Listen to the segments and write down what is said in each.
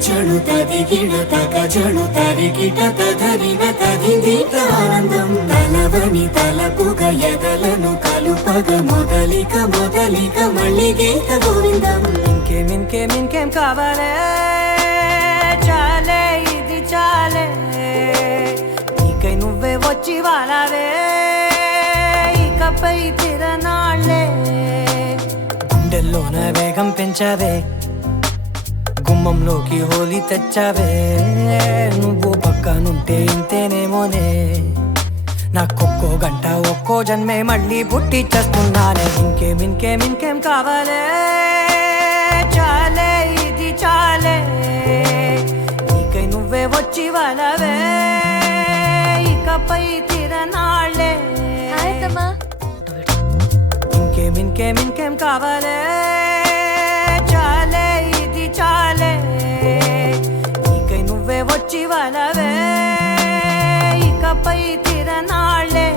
చడు తదిగిడ తగ జడు తరిగిట తదరిన తదిందిట ఆనందం తలవని తలపుగ ఎదలను కలుపగ మొదలిక మళ్ళీ గీత గోవిందం ఇంకేం కావాలే చాలే ఇది చాలే నీకై నువ్వే వచ్చి వాలావే ఇకపై తిరనాళ్ళే గుండెల్లోన వేగం పెంచావే గుమ్మంలోకి హోలీ తెచ్చావే నువ్వు పక్కనుంటే ఇంతేనేమోనే నాకొక్కో గంట ఒక్కో జన్మే మళ్ళీ పుట్టిచ్చేస్తున్నానే ఇంకేం కావాలే చాలే ఇది చాలే నీకై నువ్వే వచ్చి వాళ్ళవే ఇకపై తిరనాళ్ళే ఇంకేం కావాలే చాలే ఇది చాలే నీకై నువ్వే వచ్చి వాళ్ళవే ఇకపై తిరనాళ్ళే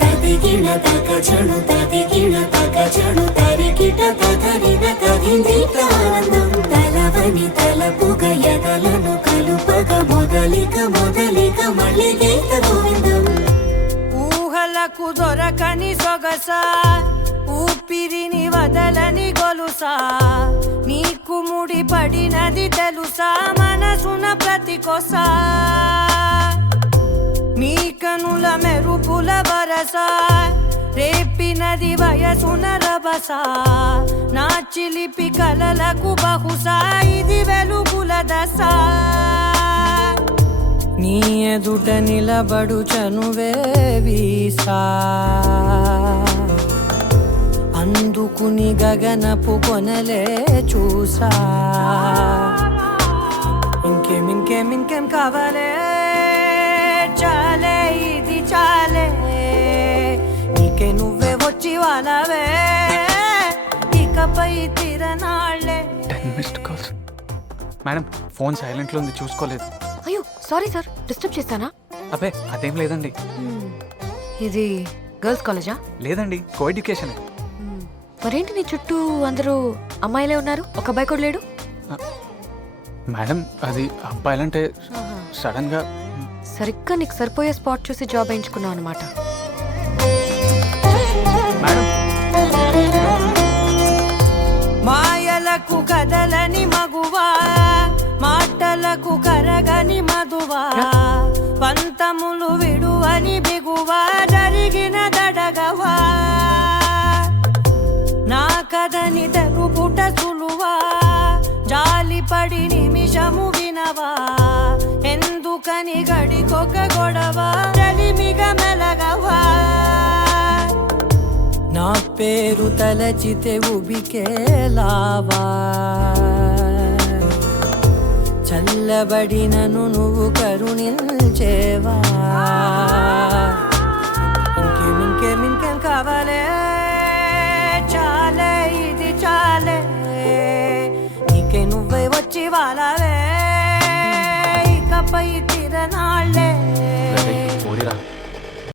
తదిగిడ తగ జడు తరిగిట తదరిన తదిందిట ఆనందం తలవని తలపుగ ఎదలను కలుపగ మొదలిక మళ్ళీ గీత గోవిందం ఊహలకు దొరకని సొగసా ఊపిరిని వదలని గొలుసా నీకు ముడి పడినది తెలుసా మనసున ప్రతి కొసా నీ కనుల మెరుపుల వరసా రేపినది వయసున రభసా నా చిలిపి కలలకు బహుశా ఇది వెలుగుల దశ నీ ఎదుట నిలబడు చనువే వీసా అందుకుని గగనపు కొనలే చూసా ఇంకేం కావాలే చాలే ఇది చాలే నీకే నువ్వే వచ్చి వాళ్ళవే ఇకపై తిరనాళ్ళే 10 missed calls. మేడం ఫోన్ సైలెంట్లో ఉంది, చూసుకోలేదు. అయ్యో సారీ సార్, డిస్టర్బ్ చేస్తానా? అబ్బే అదేం లేదండి. ఇది గర్ల్స్ కాలేజా? లేదండి, కో ఎడ్యుకేషన్. మరేంటి నీ చుట్టూ అందరూ అమ్మాయిలే ఉన్నారు, ఒక అబ్బాయి కూడా లేడు? మేడం అది అబ్బాయిలంటే సడన్ గా సరిగ్గా నీకు సరిపోయే స్పాట్ చూసి జాబ్ వేయించుకున్నావు అనమాట. మాయలకు కదలని మగువా మాటలకు కరగని మధువా పంతములు విడువని బిగువా జరిగిన దడగవా నా కథని తెరుపుట సులువా జాలిపడి నిమిషము వినవా ఎందుకని గడికొక గొడవ రలిమిగ మెలగవా నా పేరు తలచితే ఉబికేలావా చల్లబడినను నువ్వు కరుణించేవా ఇంకేం కావాలే చాలే ఇది చాలే నీకే నువ్వే వచ్చి వాళ్ళవే ఇకపై తిరనాళ్ళే